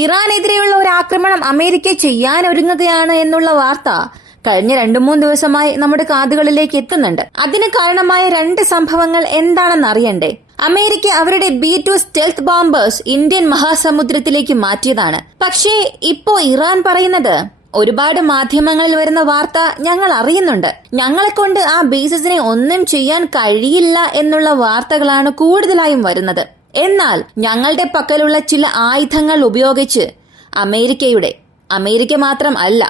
ഇറാനെതിരെയുള്ള ഒരു ആക്രമണം അമേരിക്ക ചെയ്യാൻ ഒരുങ്ങുകയാണ് എന്നുള്ള വാർത്ത കഴിഞ്ഞ 2-3 ദിവസമായി നമ്മുടെ കാതുകളിലേക്ക് എത്തുന്നുണ്ട്. അതിന് കാരണമായ 2 സംഭവങ്ങൾ എന്താണെന്ന് അറിയണ്ടേ? അമേരിക്ക അവരുടെ B-2 സ്റ്റെൽത്ത് ബോംബേഴ്സ് ഇന്ത്യൻ മഹാസമുദ്രത്തിലേക്ക് മാറ്റിയതാണ്. പക്ഷേ ഇപ്പോ ഇറാൻ പറയുന്നത്, ഒരുപാട് മാധ്യമങ്ങളിൽ വരുന്ന വാർത്ത ഞങ്ങൾ അറിയുന്നുണ്ട്, ഞങ്ങളെ കൊണ്ട് ആ ബേസസിനെ ഒന്നും ചെയ്യാൻ കഴിയില്ല എന്നുള്ള വാർത്തകളാണ് കൂടുതലായും വരുന്നത്. എന്നാൽ ഞങ്ങളുടെ പക്കലുള്ള ചില ആയുധങ്ങൾ ഉപയോഗിച്ച് അമേരിക്ക മാത്രം അല്ല,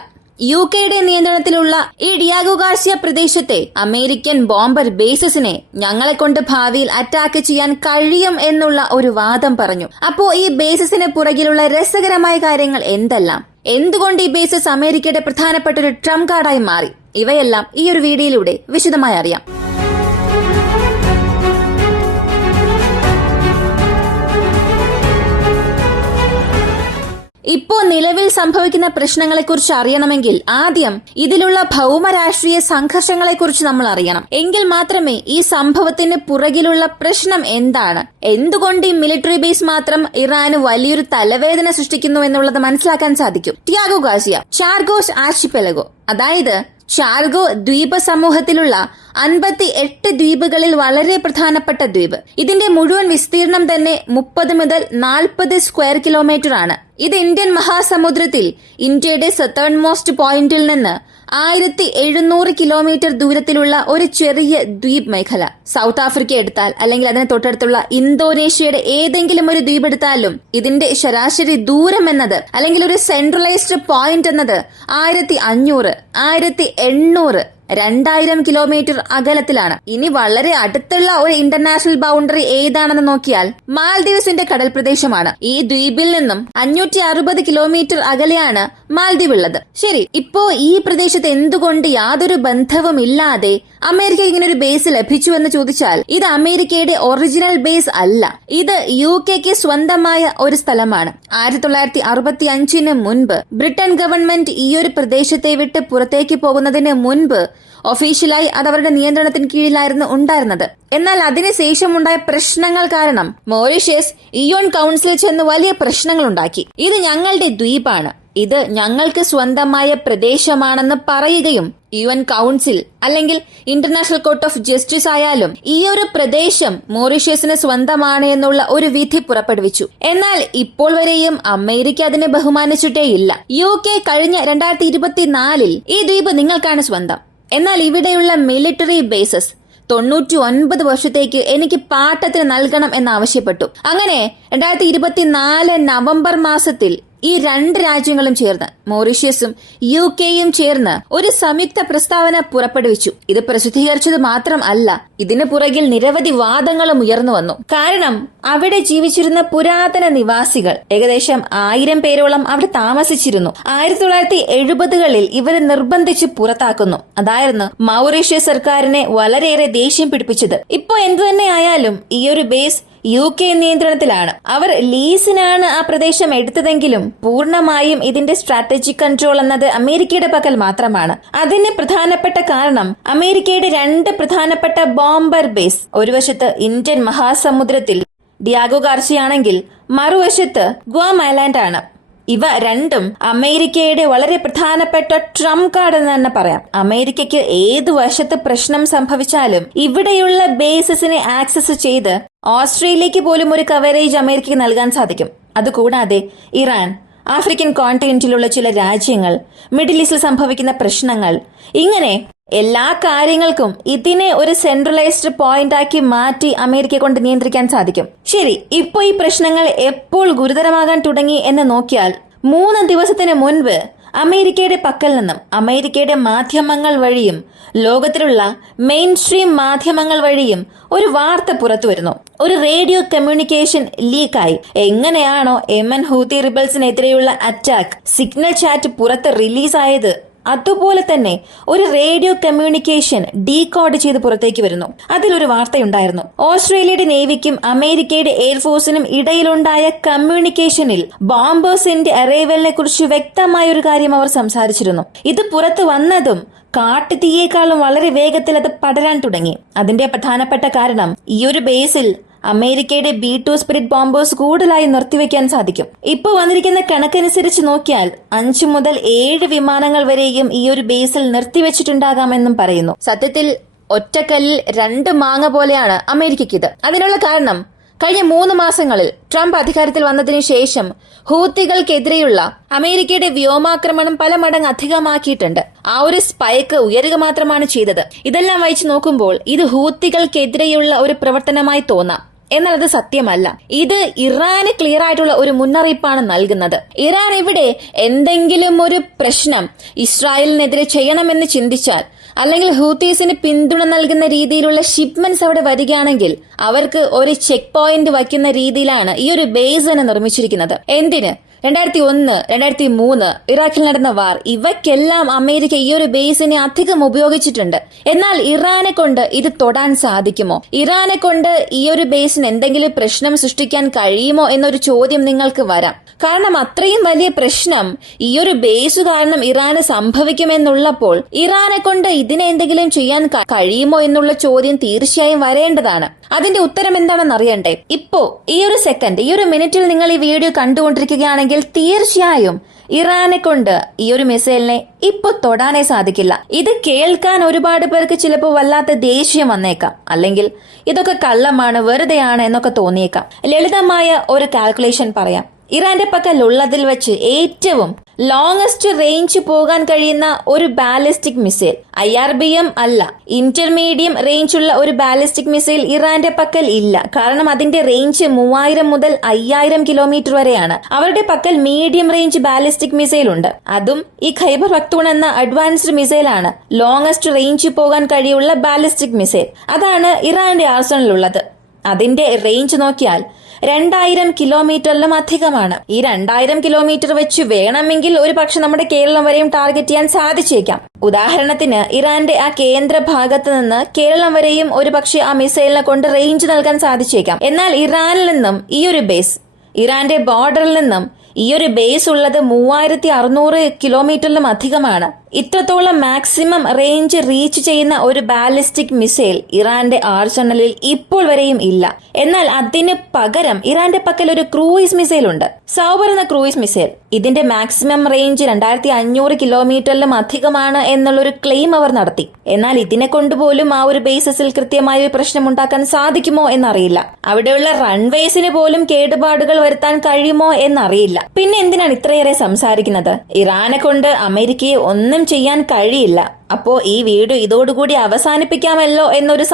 UK നിയന്ത്രണത്തിലുള്ള ഈ ഡിയാഗോ ഗാർസിയ പ്രദേശത്തെ അമേരിക്കൻ ബോംബർ ബേസസിനെ ഞങ്ങളെ കൊണ്ട് ഭാവിയിൽ അറ്റാക്ക് ചെയ്യാൻ കഴിയും എന്നുള്ള ഒരു വാദം പറഞ്ഞു. അപ്പോ ഈ ബേസസിന് പുറകിലുള്ള രസകരമായ കാര്യങ്ങൾ എന്തെല്ലാം? എന്തുകൊണ്ട് ഈ ബേസസ് അമേരിക്കയുടെ പ്രധാനപ്പെട്ട ഒരു ട്രംപ് കാർഡായി മാറി? ഇവയെല്ലാം ഈ ഒരു വീഡിയോയിലൂടെ വിശദമായി അറിയാം. ഇപ്പോ നിലവിൽ സംഭവിക്കുന്ന പ്രശ്നങ്ങളെക്കുറിച്ച് അറിയണമെങ്കിൽ ആദ്യം ഇതിലുള്ള ഭൗമരാഷ്ട്രീയ സംഘർഷങ്ങളെക്കുറിച്ച് നമ്മൾ അറിയണം. എങ്കിൽ മാത്രമേ ഈ സംഭവത്തിന് പുറകിലുള്ള പ്രശ്നം എന്താണ്, എന്തുകൊണ്ട് ഈ മിലിറ്ററി ബേസ് മാത്രം ഇറാന് വലിയൊരു തലവേദന സൃഷ്ടിക്കുന്നു എന്നുള്ളത് മനസ്സിലാക്കാൻ സാധിക്കും. ഡിയാഗോ ഗാർസിയ ചാർഗോസ് ആർച്ചിപ്പെലഗോ, അതായത് ചാർഗോ ദ്വീപ സമൂഹത്തിലുള്ള 58 ദ്വീപുകളിൽ വളരെ പ്രധാനപ്പെട്ട ദ്വീപ്. ഇതിന്റെ മുഴുവൻ വിസ്തീർണം തന്നെ 30 മുതൽ 40 സ്ക്വയർ കിലോമീറ്റർ ആണ്. ഇത് ഇന്ത്യൻ മഹാസമുദ്രത്തിൽ ഇന്ത്യയുടെ സതേൺ മോസ്റ്റ് പോയിന്റിൽ നിന്ന് 1700 കിലോമീറ്റർ ദൂരത്തിലുള്ള ഒരു ചെറിയ ദ്വീപ് മേഖല. സൗത്ത് ആഫ്രിക്ക എടുത്താൽ അല്ലെങ്കിൽ അതിന് തൊട്ടടുത്തുള്ള ഇന്തോനേഷ്യയുടെ ഏതെങ്കിലും ഒരു ദ്വീപ് എടുത്താലും ഇതിന്റെ ശരാശരി ദൂരം എന്നത് അല്ലെങ്കിൽ ഒരു സെൻട്രലൈസ്ഡ് പോയിന്റ് എന്നത് 1500, 1800, 2000 കിലോമീറ്റർ അകലത്തിലാണ്. ഇനി വളരെ അടുത്തുള്ള ഒരു ഇന്റർനാഷണൽ ബൗണ്ടറി ഏതാണെന്ന് നോക്കിയാൽ മാൽദീവ്സിന്റെ കടൽ പ്രദേശമാണ്. ഈ ദ്വീപിൽ നിന്നും 560 കിലോമീറ്റർ അകലെയാണ് മാൽദീവ് ഉള്ളത്. ശരി, ഇപ്പോ ഈ പ്രദേശത്ത് എന്തുകൊണ്ട് യാതൊരു ബന്ധവും ഇല്ലാതെ അമേരിക്ക ഇങ്ങനെ ഒരു ബേസ് ലഭിച്ചു എന്ന് ചോദിച്ചാൽ, ഇത് അമേരിക്കയുടെ ഒറിജിനൽ ബേസ് അല്ല. ഇത് UK സ്വന്തമായ ഒരു സ്ഥലമാണ്. 1965 മുൻപ് ബ്രിട്ടൻ ഗവൺമെന്റ് ഈ ഒരു പ്രദേശത്തെ വിട്ട് പുറത്തേക്ക് പോകുന്നതിന് മുൻപ് ഒഫീഷ്യലായി അത് അവരുടെ നിയന്ത്രണത്തിന് കീഴിലായിരുന്നു ഉണ്ടായിരുന്നത്. എന്നാൽ അതിനുശേഷമുണ്ടായ പ്രശ്നങ്ങൾ കാരണം മൗറീഷ്യസ് UN കൌൺസിലിൽ ചെന്ന് വലിയ പ്രശ്നങ്ങൾ ഉണ്ടാക്കി. ഇത് ഞങ്ങളുടെ ദ്വീപാണ്, ഇത് ഞങ്ങൾക്ക് സ്വന്തമായ പ്രദേശമാണെന്ന് പറയുകയും UN കൌൺസിൽ അല്ലെങ്കിൽ ഇന്റർനാഷണൽ കോർട്ട് ഓഫ് ജസ്റ്റിസ് ആയാലും ഈ ഒരു പ്രദേശം മൗറീഷ്യസിന് സ്വന്തമാണ് എന്നുള്ള ഒരു വിധി പുറപ്പെടുവിച്ചു. എന്നാൽ ഇപ്പോൾ വരെയും അമേരിക്ക അതിനെ ബഹുമാനിച്ചിട്ടേയില്ല. UK കഴിഞ്ഞ 2024 ഈ ദ്വീപ് നിങ്ങൾക്കാണ് സ്വന്തം, എന്നാൽ ഇവിടെയുള്ള മിലിറ്ററി ബേസസ് 99 വർഷത്തേക്ക് എനിക്ക് പാട്ടത്തിന് നൽകണം എന്നാവശ്യപ്പെട്ടു. അങ്ങനെ 2024 നവംബർ മാസത്തിൽ ഈ 2 രാജ്യങ്ങളും ചേർന്ന്, മൗറീഷ്യസും UK ചേർന്ന് ഒരു സംയുക്ത പ്രസ്താവന പുറപ്പെടുവിച്ചു. ഇത് പ്രസിദ്ധീകരിച്ചത് മാത്രം അല്ല, ഇതിന് പുറകിൽ നിരവധി വാദങ്ങളും ഉയർന്നു വന്നു. കാരണം അവിടെ ജീവിച്ചിരുന്ന പുരാതന നിവാസികൾ ഏകദേശം 1000 പേരോളം അവിടെ താമസിച്ചിരുന്നു. 1970കളിൽ ഇവരെ നിർബന്ധിച്ച് പുറത്താക്കുന്നു. അതായിരുന്നു മൗറീഷ്യസ് സർക്കാരിനെ വളരെയേറെ ദേഷ്യം പിടിപ്പിച്ചത്. ഇപ്പോ എന്തുതന്നെ ആയാലും ഈ ഒരു ബേസ് UK നിയന്ത്രണത്തിലാണ്. അവർ ലീസിനാണ് ആ പ്രദേശം എടുത്തതെങ്കിലും പൂർണ്ണമായും ഇതിന്റെ സ്ട്രാറ്റജിക് കൺട്രോൾ എന്നത് അമേരിക്കയുടെ പക്കൽ മാത്രമാണ്. അതിന് പ്രധാനപ്പെട്ട കാരണം അമേരിക്കയുടെ 2 പ്രധാനപ്പെട്ട ബോംബർ ബേസ്, ഒരു വശത്ത് ഇന്ത്യൻ മഹാസമുദ്രത്തിൽ ഡിയാഗോ ഗാർസിയാണെങ്കിൽ മറുവശത്ത് ഗ്വാം ഐലാൻഡ് ആണ്. ഇവ രണ്ടും അമേരിക്കയുടെ വളരെ പ്രധാനപ്പെട്ട ട്രംപ് കാർഡ് എന്ന് തന്നെ പറയാം. അമേരിക്കയ്ക്ക് ഏത് വശത്ത് പ്രശ്നം സംഭവിച്ചാലും ഇവിടെയുള്ള ബേസസിനെ ആക്സസ് ചെയ്ത് ഓസ്ട്രേലിയക്ക് പോലും ഒരു കവറേജ് അമേരിക്കയ്ക്ക് നൽകാൻ സാധിക്കും. അതുകൂടാതെ ഇറാൻ, ആഫ്രിക്കൻ കോണ്ടിനെന്റിലുള്ള ചില രാജ്യങ്ങൾ, മിഡിൽ ഈസ്റ്റിൽ സംഭവിക്കുന്ന പ്രശ്നങ്ങൾ, ഇങ്ങനെ എല്ലാ കാര്യങ്ങൾക്കും ഇതിനെ ഒരു സെൻട്രലൈസ്ഡ് പോയിന്റ് ആക്കി മാറ്റി അമേരിക്ക കൊണ്ട് നിയന്ത്രിക്കാൻ സാധിക്കും. ശരി, ഇപ്പോ ഈ പ്രശ്നങ്ങൾ എപ്പോൾ ഗുരുതരമാകാൻ തുടങ്ങി എന്ന് നോക്കിയാൽ 3 ദിവസത്തിന് മുൻപ് അമേരിക്കയുടെ പക്കൽ നിന്നും അമേരിക്കയുടെ മാധ്യമങ്ങൾ വഴിയും ലോകത്തിലുള്ള മെയിൻ സ്ട്രീം മാധ്യമങ്ങൾ വഴിയും ഒരു വാർത്ത പുറത്തു വരുന്നു. ഒരു റേഡിയോ കമ്മ്യൂണിക്കേഷൻ ലീക്കായി. എങ്ങനെയാണോ യമൻ ഹൂതി റിബൽസിനെതിരെയുള്ള അറ്റാക്ക് സിഗ്നൽ ചാറ്റ് പുറത്ത് റിലീസായത്, അതുപോലെ തന്നെ ഒരു റേഡിയോ കമ്മ്യൂണിക്കേഷൻ ഡീകോഡ് ചെയ്ത് പുറത്തേക്ക് വരുന്നു. അതിലൊരു വാർത്തയുണ്ടായിരുന്നു. ഓസ്ട്രേലിയയുടെ നേവിക്കും അമേരിക്കയുടെ എയർഫോഴ്സിനും ഇടയിലുണ്ടായ കമ്മ്യൂണിക്കേഷനിൽ ബോംബേഴ്സിന്റെ അറൈവലിനെ കുറിച്ച് വ്യക്തമായ ഒരു കാര്യം അവർ സംസാരിച്ചിരുന്നു. ഇത് പുറത്തു വന്നതും കാട്ടുതീയേക്കാളും വളരെ വേഗത്തിൽ അത് പടരാൻ തുടങ്ങി. അതിന്റെ പ്രധാനപ്പെട്ട കാരണം ഈ ഒരു ബേസിൽ അമേരിക്കയുടെ B2 സ്പിരിറ്റ് ബോംബേഴ്സ് കൂടുതലായി നിർത്തിവെക്കാൻ സാധിക്കും. ഇപ്പോൾ വന്നിരിക്കുന്ന കണക്കനുസരിച്ച് നോക്കിയാൽ 5 മുതൽ 7 വിമാനങ്ങൾ വരെയും ഈ ഒരു ബേസിൽ നിർത്തിവെച്ചിട്ടുണ്ടാകാമെന്നും പറയുന്നു. സത്യത്തിൽ ഒറ്റക്കല്ലിൽ 2 മാങ്ങ പോലെയാണ് അമേരിക്കയ്ക്കിത്. അതിനുള്ള കാരണം കഴിഞ്ഞ 3 മാസങ്ങളിൽ ട്രംപ് അധികാരത്തിൽ വന്നതിനു ശേഷം ഹൂത്തികൾക്കെതിരെയുള്ള അമേരിക്കയുടെ വ്യോമാക്രമണം പല മടങ്ങ് അധികമാക്കിയിട്ടുണ്ട്. ആ ഒരു സ്പൈക്ക് ഉയരുക മാത്രമാണ് ചെയ്തത്. ഇതെല്ലാം വായിച്ചു നോക്കുമ്പോൾ ഇത് ഹൂത്തികൾക്കെതിരെയുള്ള ഒരു പ്രവർത്തനമായി തോന്നാം. എന്നാൽ അത് സത്യമല്ല. ഇത് ഇറാന് ക്ലിയർ ആയിട്ടുള്ള ഒരു മുന്നറിയിപ്പാണ് നൽകുന്നത്. ഇറാൻ ഇവിടെ എന്തെങ്കിലും ഒരു പ്രശ്നം ഇസ്രായേലിനെതിരെ ചെയ്യണമെന്ന് ചിന്തിച്ചാൽ, അല്ലെങ്കിൽ ഹൂത്തീസിന് പിന്തുണ നൽകുന്ന രീതിയിലുള്ള ഷിപ്മെന്റ്സ് അവിടെ വരികയാണെങ്കിൽ അവർക്ക് ഒരു ചെക്ക് പോയിന്റ് വയ്ക്കുന്ന രീതിയിലാണ് ഈ ഒരു ബേസ് തന്നെ നിർമ്മിച്ചിരിക്കുന്നത്. എന്തിന്? 2001, 2003 ഇറാഖിൽ നടന്ന വാർ, ഇവയ്ക്കെല്ലാം അമേരിക്ക ഈ ഒരു ബേസിനെ അധികം ഉപയോഗിച്ചിട്ടുണ്ട്. എന്നാൽ ഇറാനെ കൊണ്ട് ഇത് തൊടാൻ സാധിക്കുമോ? ഇറാനെ കൊണ്ട് ഈ ഒരു ബേസിന് എന്തെങ്കിലും പ്രശ്നം സൃഷ്ടിക്കാൻ കഴിയുമോ എന്നൊരു ചോദ്യം നിങ്ങൾക്ക് വരാം. കാരണം അത്രയും വലിയ പ്രശ്നം ഈ ഒരു ബേസ് കാരണം ഇറാന് സംഭവിക്കുമെന്നുള്ളപ്പോൾ ഇറാനെ കൊണ്ട് ഇതിനെ എന്തെങ്കിലും ചെയ്യാൻ കഴിയുമോ എന്നുള്ള ചോദ്യം തീർച്ചയായും വരേണ്ടതാണ്. അതിന്റെ ഉത്തരം എന്താണെന്ന് അറിയണ്ടേ? ഇപ്പോ ഈ ഒരു സെക്കൻഡ്, ഈ ഒരു മിനിറ്റിൽ നിങ്ങൾ ഈ വീഡിയോ കണ്ടുകൊണ്ടിരിക്കുകയാണെങ്കിൽ തീർച്ചയായും ഇറാനെ കൊണ്ട് ഈ ഒരു മിസൈലിനെ ഇപ്പൊ തൊടാനേ സാധിക്കില്ല. ഇത് കേൾക്കാൻ ഒരുപാട് പേർക്ക് ചിലപ്പോൾ വല്ലാത്ത ദേഷ്യം വന്നേക്കാം, അല്ലെങ്കിൽ ഇതൊക്കെ കള്ളമാണ്, വെറുതെയാണ് എന്നൊക്കെ തോന്നിയേക്കാം. ലളിതമായ ഒരു കാൽക്കുലേഷൻ പറയാം. ഇറാന്റെ പക്കൽ ഉള്ളതിൽ വെച്ച് ഏറ്റവും ലോങ്സ്റ്റ് റേഞ്ച് പോകാൻ കഴിയുന്ന ഒരു ബാലിസ്റ്റിക് മിസൈൽ, IRBM അല്ല, ഇന്റർമീഡിയം റേഞ്ച് ഉള്ള ഒരു ബാലിസ്റ്റിക് മിസൈൽ ഇറാന്റെ പക്കൽ ഇല്ല. കാരണം അതിന്റെ റേഞ്ച് 3000 മുതൽ 5000 കിലോമീറ്റർ വരെയാണ്. അവരുടെ പക്കൽ മീഡിയം റേഞ്ച് ബാലിസ്റ്റിക് മിസൈൽ ഉണ്ട്. അതും ഈ ഖൈബർ പഖ്തൂൺ എന്ന അഡ്വാൻസ്ഡ് മിസൈലാണ് ലോങ്സ്റ്റ് റേഞ്ച് പോകാൻ കഴിയുള്ള ബാലിസ്റ്റിക് മിസൈൽ. അതാണ് ഇറാന്റെ ആർസണലിലുള്ളത്. അതിന്റെ റേഞ്ച് നോക്കിയാൽ 2000 കിലോമീറ്ററിലും അധികമാണ്. ഈ 2000 കിലോമീറ്റർ വെച്ച് വേണമെങ്കിൽ ഒരു പക്ഷെ നമ്മുടെ കേരളം വരെയും ടാർഗറ്റ് ചെയ്യാൻ സാധിച്ചേക്കാം. ഉദാഹരണത്തിന് ഇറാന്റെ ആ കേന്ദ്ര ഭാഗത്ത് നിന്ന് കേരളം വരെയും ഒരു പക്ഷെ ആ മിസൈലിനെ കൊണ്ട് റേഞ്ച് നൽകാൻ സാധിച്ചേക്കാം. എന്നാൽ ഇറാനിൽ നിന്നും ഈ ഒരു ബേസ്, ഇറാന്റെ ബോർഡറിൽ നിന്നും ഈ ഒരു ബേസ് ഉള്ളത് 3600 കിലോമീറ്ററിലും അധികമാണ്. ഇത്രത്തോളം മാക്സിമം റേഞ്ച് റീച്ച് ചെയ്യുന്ന ഒരു ബാലിസ്റ്റിക് മിസൈൽ ഇറാന്റെ ആർസണലിൽ ഇപ്പോൾ വരെയും ഇല്ല. എന്നാൽ അതിന് പകരം ഇറാന്റെ പക്കൽ ഒരു ക്രൂയിസ് മിസൈൽ ഉണ്ട്, സൗബർ എന്ന ക്രൂയിസ് മിസൈൽ. ഇതിന്റെ മാക്സിമം റേഞ്ച് 2500 കിലോമീറ്ററിലും അധികമാണ് എന്നുള്ളൊരു ക്ലെയിം അവർ നടത്തി. എന്നാൽ ഇതിനെ കൊണ്ടുപോലും ആ ഒരു ബേസിൽ കൃത്യമായ ഒരു പ്രശ്നം ഉണ്ടാക്കാൻ സാധിക്കുമോ എന്നറിയില്ല. അവിടെയുള്ള റൺവേസിന് പോലും കേടുപാടുകൾ വരുത്താൻ കഴിയുമോ എന്നറിയില്ല. പിന്നെ എന്തിനാണ് ഇത്രയേറെ സംസാരിക്കുന്നത്? ഇറാനെ കൊണ്ട് അമേരിക്കയെ ഒന്നും ചെയ്യാൻ കഴിയില്ല. അപ്പോ ഈ വീഡിയോ ഇതോടുകൂടി അവസാനിപ്പിക്കാമല്ലോ എന്നൊരു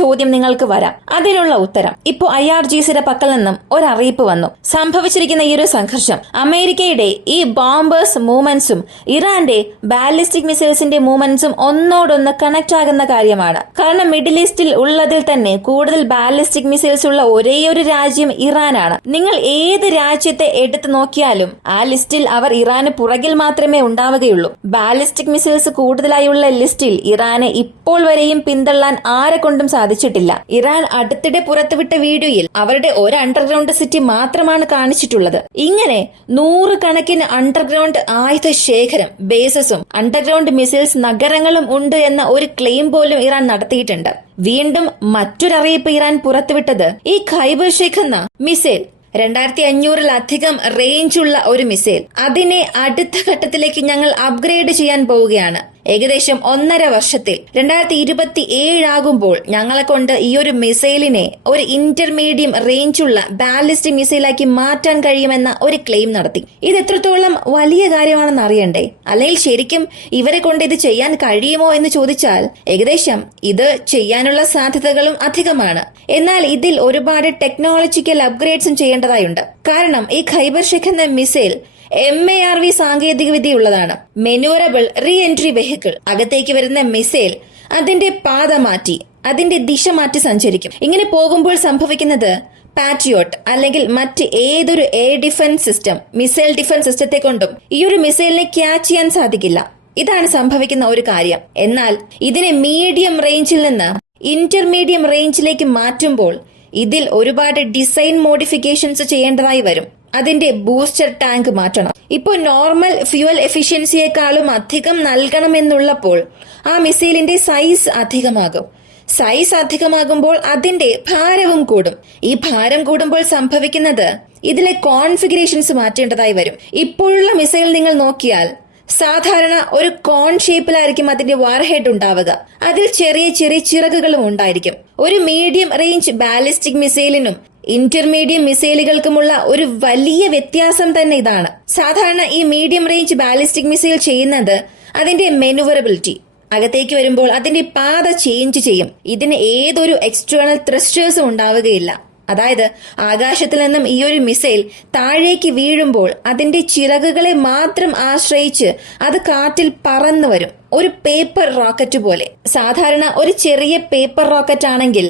ചോദ്യം നിങ്ങൾക്ക് വരാം. അതിനുള്ള ഉത്തരം ഇപ്പോ IRGCയുടെ പക്കൽ നിന്നും ഒരു അറിയിപ്പ് വന്നു. സംഭവിച്ചിരിക്കുന്ന ഈ ഒരു സംഘർഷം അമേരിക്കയുടെ ഈ ബോംബേഴ്സ് മൂവ്മെന്റ്സും ഇറാന്റെ ബാലിസ്റ്റിക് മിസൈൽസിന്റെ മൂവ്മെന്റ്സും ഒന്നോടൊന്ന് കണക്ട് ആകുന്ന കാര്യമാണ്. കാരണം മിഡിൽ ഈസ്റ്റിൽ ഉള്ളതിൽ തന്നെ കൂടുതൽ ബാലിസ്റ്റിക് മിസൈൽസ് ഉള്ള ഒരേയൊരു രാജ്യം ഇറാനാണ്. നിങ്ങൾ ഏത് രാജ്യത്തെ എടുത്തു നോക്കിയാലും ആ ലിസ്റ്റിൽ അവർ ഇറാന് പുറകിൽ മാത്രമേ ഉണ്ടാവുകയുള്ളൂ. ബാലിസ്റ്റിക് മിസൈൽസ് കൂടുതലായുള്ള ലിസ്റ്റിൽ ഇറാനെ ഇപ്പോൾ വരെയും പിന്തള്ളാൻ ആരെ കൊണ്ടും സാധിച്ചിട്ടില്ല. ഇറാൻ അടുത്തിടെ പുറത്തുവിട്ട വീഡിയോയിൽ അവരുടെ ഒരു അണ്ടർഗ്രൗണ്ട് സിറ്റി മാത്രമാണ് കാണിച്ചിട്ടുള്ളത്. ഇങ്ങനെ 100 കണക്കിന് അണ്ടർഗ്രൗണ്ട് ആയുധ ശേഖരം, ബേസസും അണ്ടർഗ്രൗണ്ട് മിസൈൽസ് നഗരങ്ങളും ഉണ്ട് എന്ന ഒരു ക്ലെയിം പോലും ഇറാൻ നടത്തിയിട്ടുണ്ട്. വീണ്ടും മറ്റൊരറിയിപ്പ് ഇറാൻ പുറത്തുവിട്ടത് ഈ ഖൈബർ ഷേഖ് എന്ന മിസൈൽ 2500-ലധികം റേഞ്ചുള്ള ഒരു മിസൈൽ, അതിനെ അടുത്ത ഘട്ടത്തിലേക്ക് ഞങ്ങൾ അപ്ഗ്രേഡ് ചെയ്യാൻ പോവുകയാണ്. ഏകദേശം 1.5 വർഷത്തിൽ 2027 ആകുമ്പോൾ ഞങ്ങളെ കൊണ്ട് ഈ ഒരു മിസൈലിനെ ഒരു ഇന്റർമീഡിയം റേഞ്ചുള്ള ബാലിസ്റ്റിക് മിസൈലാക്കി മാറ്റാൻ കഴിയുമെന്ന ഒരു ക്ലെയിം നടത്തി. ഇത് എത്രത്തോളം വലിയ കാര്യമാണെന്ന് അറിയണ്ടേ? അല്ലെങ്കിൽ ശരിക്കും ഇവരെ കൊണ്ട് ഇത് ചെയ്യാൻ കഴിയുമോ എന്ന് ചോദിച്ചാൽ ഏകദേശം ഇത് ചെയ്യാനുള്ള സാധ്യതകളും അധികമാണ്. എന്നാൽ ഇതിൽ ഒരുപാട് ടെക്നോളജിക്കൽ അപ്ഗ്രേഡ്സും ചെയ്യേണ്ടതായുണ്ട്. കാരണം ഈ ഖൈബർ ഷേഖ് എന്ന മിസൈൽ MARV സാങ്കേതിക വിദ്യയുള്ളതാണ്. മെനൂറബിൾ റീ എൻട്രി വെഹിക്കിൾ. അകത്തേക്ക് വരുന്ന മിസൈൽ അതിന്റെ പാത മാറ്റി, അതിന്റെ ദിശ മാറ്റി സഞ്ചരിക്കും. ഇങ്ങനെ പോകുമ്പോൾ സംഭവിക്കുന്നത് പാട്രിയോട്ട് അല്ലെങ്കിൽ മറ്റ് ഏതൊരു air defence system, missile defence സിസ്റ്റത്തെ കൊണ്ടും ഈ ഒരു മിസൈലിനെ ക്യാച്ച് ചെയ്യാൻ സാധിക്കില്ല. ഇതാണ് സംഭവിക്കുന്ന ഒരു കാര്യം. എന്നാൽ ഇതിനെ മീഡിയം റേഞ്ചിൽ നിന്ന് ഇന്റർമീഡിയം റേഞ്ചിലേക്ക് മാറ്റുമ്പോൾ ഇതിൽ ഒരുപാട് ഡിസൈൻ മോഡിഫിക്കേഷൻസ് ചെയ്യേണ്ടതായി വരും. അതിന്റെ ബൂസ്റ്റർ ടാങ്ക് മാറ്റണം. ഇപ്പോൾ നോർമൽ ഫ്യൂവൽ എഫിഷ്യൻസിയെക്കാളും അധികം നൽകണമെന്നുള്ളപ്പോൾ ആ മിസൈലിന്റെ സൈസ് അധികമാകും. സൈസ് അധികമാകുമ്പോൾ അതിന്റെ ഭാരവും കൂടും. ഈ ഭാരം കൂടുമ്പോൾ സംഭവിക്കുന്നത് ഇതിലെ കോൺഫിഗറേഷൻസ് മാറ്റേണ്ടതായി വരും. ഇപ്പോഴുള്ള മിസൈൽ നിങ്ങൾ നോക്കിയാൽ സാധാരണ ഒരു കോൺ ഷേപ്പിലായിരിക്കും അതിന്റെ വാർഹെഡ് ഉണ്ടാവുക. അതിൽ ചെറിയ ചെറിയ ചിറകുകളും ഉണ്ടായിരിക്കും. ഒരു മീഡിയം റേഞ്ച് ബാലിസ്റ്റിക് മിസൈലിനും ഇന്റർമീഡിയം മിസൈലുകൾക്കുമുള്ള ഒരു വലിയ വ്യത്യാസം തന്നെ ഇതാണ്. സാധാരണ ഈ മീഡിയം റേഞ്ച് ബാലിസ്റ്റിക് മിസൈൽ ചെയ്യുന്നത് അതിന്റെ മെനുവറബിലിറ്റി, അകത്തേക്ക് വരുമ്പോൾ അതിന്റെ പാത ചേഞ്ച് ചെയ്യും. ഇതിന് ഏതൊരു എക്സ്റ്റേണൽ ത്രസ്റ്റേഴ്സും ഉണ്ടാവുകയില്ല. അതായത് ആകാശത്തിൽ നിന്നും ഈ ഒരു മിസൈൽ താഴേക്ക് വീഴുമ്പോൾ അതിന്റെ ചിറകുകളെ മാത്രം ആശ്രയിച്ച് അത് കാറ്റിൽ പറന്നു വരും, ഒരു പേപ്പർ റോക്കറ്റ് പോലെ. സാധാരണ ഒരു ചെറിയ പേപ്പർ റോക്കറ്റ് ആണെങ്കിൽ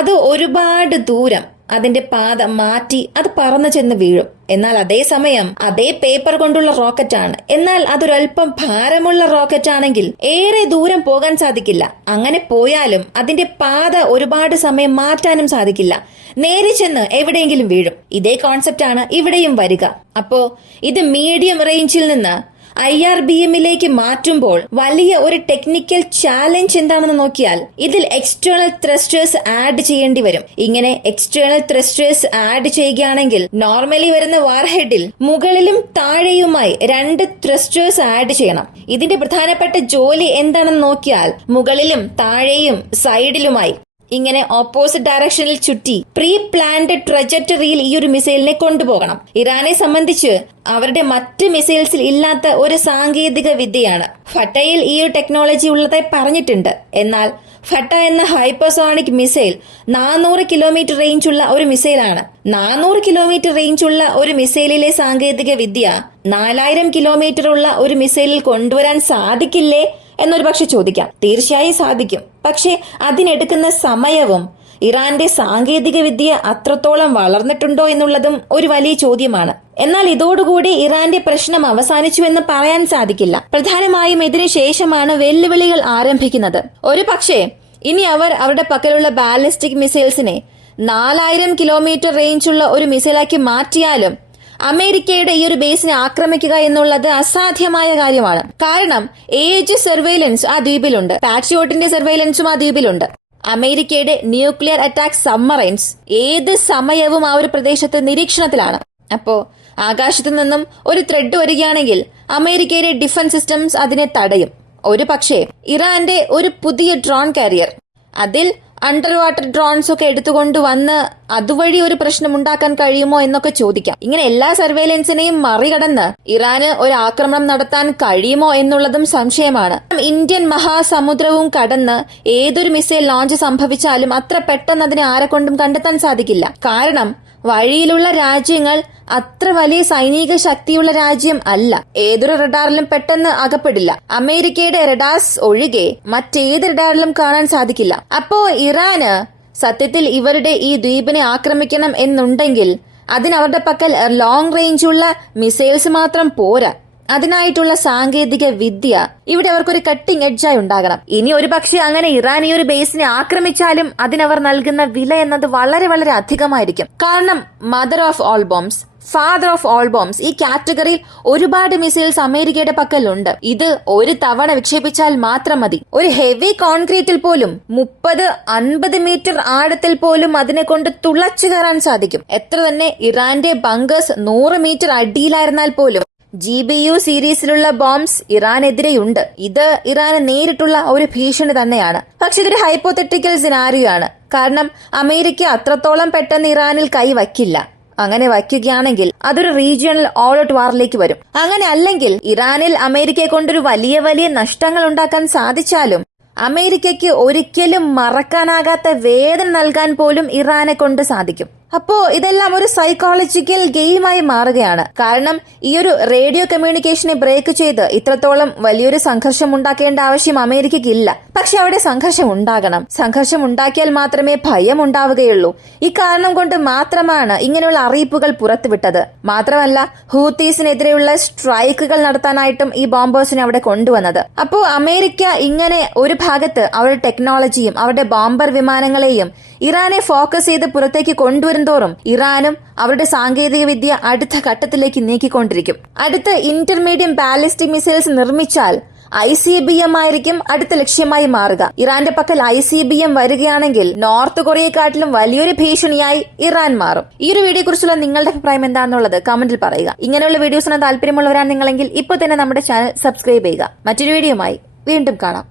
അത് ഒരുപാട് ദൂരം അതിന്റെ പാത മാറ്റി അത് പറന്നു ചെന്ന് വീഴും. എന്നാൽ അതേസമയം അതേ പേപ്പർ കൊണ്ടുള്ള റോക്കറ്റ് ആണ്, എന്നാൽ അതൊരൽപ്പം ഭാരമുള്ള റോക്കറ്റ് ആണെങ്കിൽ ഏറെ ദൂരം പോകാൻ സാധിക്കില്ല. അങ്ങനെ പോയാലും അതിന്റെ പാത ഒരുപാട് സമയം മാറ്റാനും സാധിക്കില്ല, നേരെ ചെന്ന് എവിടെയെങ്കിലും വീഴും. ഇതേ കോൺസെപ്റ്റ് ആണ് ഇവിടെയും വരിക. അപ്പോ ഇത് മീഡിയം റേഞ്ചിൽ നിന്ന് IRBM-ലേക്ക് മാറ്റുമ്പോൾ വലിയ ഒരു ടെക്നിക്കൽ ചാലഞ്ച് എന്താണെന്ന് നോക്കിയാൽ ഇതിൽ എക്സ്റ്റേണൽ ത്രസ്റ്റേഴ്സ് ആഡ് ചെയ്യേണ്ടി വരും. ഇങ്ങനെ എക്സ്റ്റേണൽ ത്രസ്റ്റേഴ്സ് ആഡ് ചെയ്യുകയാണെങ്കിൽ നോർമലി വരുന്ന വാർഹെഡിൽ മുകളിലും താഴെയുമായി 2 ത്രസ്റ്റേഴ്സ് ആഡ് ചെയ്യണം. ഇതിന്റെ പ്രധാനപ്പെട്ട ജോലി എന്താണെന്ന് നോക്കിയാൽ മുകളിലും താഴെയും സൈഡിലുമായി ഇങ്ങനെ ഓപ്പോസിറ്റ് ഡയറക്ഷനിൽ ചുറ്റി പ്രീ പ്ലാൻഡ് ട്രജക്ടറിയിൽ ഈ ഒരു മിസൈലിനെ കൊണ്ടുപോകണം. ഇറാനെ സംബന്ധിച്ച് അവരുടെ മറ്റ് മിസൈൽസിൽ ഇല്ലാത്ത ഒരു സാങ്കേതിക വിദ്യയാണ്. ഫട്ടയിൽ ഈ ഒരു ടെക്നോളജി ഉള്ളതായി പറഞ്ഞിട്ടുണ്ട്. എന്നാൽ ഫട്ട എന്ന ഹൈപ്പർസോണിക് മിസൈൽ 400 കിലോമീറ്റർ റേഞ്ച് ഉള്ള ഒരു മിസൈലാണ്. 400 കിലോമീറ്റർ റേഞ്ച് ഉള്ള ഒരു മിസൈലിലെ സാങ്കേതിക വിദ്യ 4000 കിലോമീറ്റർ ഉള്ള ഒരു മിസൈലിൽ കൊണ്ടുവരാൻ സാധിക്കില്ലേ എന്നൊരു പക്ഷെ ചോദിക്കാം. തീർച്ചയായും സാധിക്കും. പക്ഷെ അതിനെടുക്കുന്ന സമയവും ഇറാന്റെ സാങ്കേതിക വിദ്യ അത്രത്തോളം വളർന്നിട്ടുണ്ടോ എന്നുള്ളതും ഒരു വലിയ ചോദ്യമാണ്. എന്നാൽ ഇതോടുകൂടി ഇറാന്റെ പ്രശ്നം അവസാനിച്ചു എന്ന് പറയാൻ സാധിക്കില്ല. പ്രധാനമായും ഇതിനു ശേഷമാണ് വെല്ലുവിളികൾ ആരംഭിക്കുന്നത്. ഒരു പക്ഷേ ഇനി അവർ അവരുടെ പക്കലുള്ള ബാലിസ്റ്റിക് മിസൈൽസിനെ 4000 കിലോമീറ്റർ റേഞ്ചുള്ള ഒരു മിസൈലാക്കി മാറ്റിയാലും അമേരിക്കയുടെ ഈ ഒരു ബേസിനെ ആക്രമിക്കുക എന്നുള്ളത് അസാധ്യമായ കാര്യമാണ്. കാരണം ഏജ് സർവൈലൻസ് ആ ദ്വീപിലുണ്ട്, പാട്രിയോട്ടിന്റെ സർവൈലൻസും ആ ദ്വീപിലുണ്ട്. അമേരിക്കയുടെ ന്യൂക്ലിയർ അറ്റാക്ക് സബ്മറൈൻസ് ഏത് സമയവും ആ ഒരു പ്രദേശത്ത് നിരീക്ഷണത്തിലാണ്. അപ്പോ ആകാശത്തു നിന്നും ഒരു ത്രെഡ് വരികയാണെങ്കിൽ അമേരിക്കയുടെ ഡിഫൻസ് സിസ്റ്റംസ് അതിനെ തടയും. ഒരു പക്ഷേ ഇറാന്റെ ഒരു പുതിയ ഡ്രോൺ കാരിയർ, അതിൽ അണ്ടർ വാട്ടർ ഡ്രോൺസ് ഒക്കെ എടുത്തുകൊണ്ട് വന്ന് അതുവഴി ഒരു പ്രശ്നം ഉണ്ടാക്കാൻ കഴിയുമോ എന്നൊക്കെ ചോദിക്കാം. ഇങ്ങനെ എല്ലാ സർവൈലൻസിനെയും മറികടന്ന് ഇറാന് ഒരു ആക്രമണം നടത്താൻ കഴിയുമോ എന്നുള്ളതും സംശയമാണ്. ഇന്ത്യൻ മഹാസമുദ്രവും കടന്ന് ഏതൊരു മിസൈൽ ലോഞ്ച് സംഭവിച്ചാലും അത്ര പെട്ടെന്ന് അതിനെ ആരെക്കൊണ്ടും കണ്ടെത്താൻ സാധിക്കില്ല. കാരണം വഴിയിലുള്ള രാജ്യങ്ങൾ അത്ര വലിയ സൈനിക ശക്തിയുള്ള രാജ്യം അല്ല. ഏതൊരു റഡാറിലും പെട്ടെന്ന് അകപ്പെടില്ല. അമേരിക്കയുടെ റഡാർസ് ഒഴികെ മറ്റേത് റഡാറിലും കാണാൻ സാധിക്കില്ല. അപ്പോ ഇറാന് സത്യത്തിൽ ഇവരുടെ ഈ ദ്വീപിനെ ആക്രമിക്കണം എന്നുണ്ടെങ്കിൽ അതിന് അവരുടെ പക്കൽ ലോങ് റേഞ്ചുള്ള മിസൈൽസ് മാത്രം പോരാ. അതിനായിട്ടുള്ള സാങ്കേതിക വിദ്യ ഇവിടെ അവർക്കൊരു കട്ടിംഗ് എഡ്ജായി ഉണ്ടാകണം. ഇനി ഒരു പക്ഷെ അങ്ങനെ ഇറാൻ ഈ ഒരു ബേസിനെ ആക്രമിച്ചാലും അതിനവർ നൽകുന്ന വില എന്നത് വളരെ വളരെ അധികമായിരിക്കും. കാരണം mother of all bombs, father of all bombs, ഈ കാറ്റഗറിയിൽ ഒരുപാട് മിസൈൽസ് അമേരിക്കയുടെ പക്കലുണ്ട്. ഇത് ഒരു തവണ വിക്ഷേപിച്ചാൽ മാത്രം മതി. ഒരു ഹെവി കോൺക്രീറ്റിൽ പോലും 30-50 മീറ്റർ ആഴത്തിൽ പോലും അതിനെ കൊണ്ട് തുളച്ചു കയറാൻ സാധിക്കും. എത്ര തന്നെ ഇറാന്റെ ബങ്കേഴ്സ് 100 മീറ്റർ അടിയിലായിരുന്നാൽ പോലും GBU സീരീസിലുള്ള ബോംബ്സ് ഇറാനെതിരെയുണ്ട്. ഇത് ഇറാന് നേരിട്ടുള്ള ഒരു ഭീഷണി തന്നെയാണ്. പക്ഷെ ഇതൊരു ഹൈപ്പോത്തറ്റിക്കൽ സിനാരിയോ ആണ്. കാരണം അമേരിക്ക അത്രത്തോളം പെട്ടെന്ന് ഇറാനിൽ കൈവയ്ക്കില്ല. അങ്ങനെ വയ്ക്കുകയാണെങ്കിൽ അതൊരു റീജിയണൽ ഓൾ ഔട്ട് വാറിലേക്ക് വരും. അങ്ങനെ അല്ലെങ്കിൽ ഇറാനിൽ അമേരിക്കയെ കൊണ്ടൊരു വലിയ വലിയ നഷ്ടങ്ങൾ ഉണ്ടാക്കാൻ സാധിച്ചാലും അമേരിക്കയ്ക്ക് ഒരിക്കലും മറക്കാനാകാത്ത വേദന നൽകാൻ പോലും ഇറാനെ കൊണ്ട് സാധിക്കും. അപ്പോ ഇതെല്ലാം ഒരു സൈക്കോളജിക്കൽ ഗെയിമായി മാറുകയാണ്. കാരണം ഈ ഒരു റേഡിയോ കമ്മ്യൂണിക്കേഷനെ ബ്രേക്ക് ചെയ്ത് ഇത്രത്തോളം വലിയൊരു സംഘർഷം ഉണ്ടാക്കേണ്ട ആവശ്യം അമേരിക്കയ്ക്കില്ല. പക്ഷെ അവിടെ സംഘർഷം ഉണ്ടാകണം. സംഘർഷം ഉണ്ടാക്കിയാൽ മാത്രമേ ഭയം ഉണ്ടാവുകയുള്ളൂ. ഈ കാരണം കൊണ്ട് മാത്രമാണ് ഇങ്ങനെയുള്ള അറിയിപ്പുകൾ പുറത്തുവിട്ടത്. മാത്രമല്ല ഹൂത്തീസിനെതിരെയുള്ള സ്ട്രൈക്കുകൾ നടത്താനായിട്ടും ഈ ബോംബേഴ്സിനെ അവിടെ കൊണ്ടുവന്നത്. അപ്പോ അമേരിക്ക ഇങ്ങനെ ഒരു ഭാഗത്ത് അവരുടെ ടെക്നോളജിയും അവരുടെ ബോംബർ വിമാനങ്ങളെയും ഇറാനെ ഫോക്കസ് ചെയ്ത് പുറത്തേക്ക് കൊണ്ടുവരുന്തോറും ഇറാനും അവരുടെ സാങ്കേതിക വിദ്യ അടുത്ത ഘട്ടത്തിലേക്ക് നീക്കിക്കൊണ്ടിരിക്കും. അടുത്ത ഇന്റർമീഡിയം ബാലിസ്റ്റിക് മിസൈൽസ് നിർമ്മിച്ചാൽ ICBM ആയിരിക്കും അടുത്ത ലക്ഷ്യമായി മാറുക. ഇറാന്റെ പക്കൽ ICBM വരികയാണെങ്കിൽ നോർത്ത് കൊറിയയെക്കാട്ടിലും വലിയൊരു ഭീഷണിയായി ഇറാൻ മാറും. ഈ ഒരു വീഡിയോ കുറിച്ചുള്ള നിങ്ങളുടെ അഭിപ്രായം എന്താണെന്നുള്ളത് കമന്റിൽ പറയുക. ഇങ്ങനെയുള്ള വീഡിയോസിന് താല്പര്യമുള്ളവരാണ് നിങ്ങളെങ്കിൽ ഇപ്പോൾ തന്നെ നമ്മുടെ ചാനൽ സബ്സ്ക്രൈബ് ചെയ്യുക. മറ്റൊരു വീഡിയോയുമായി വീണ്ടും കാണാം.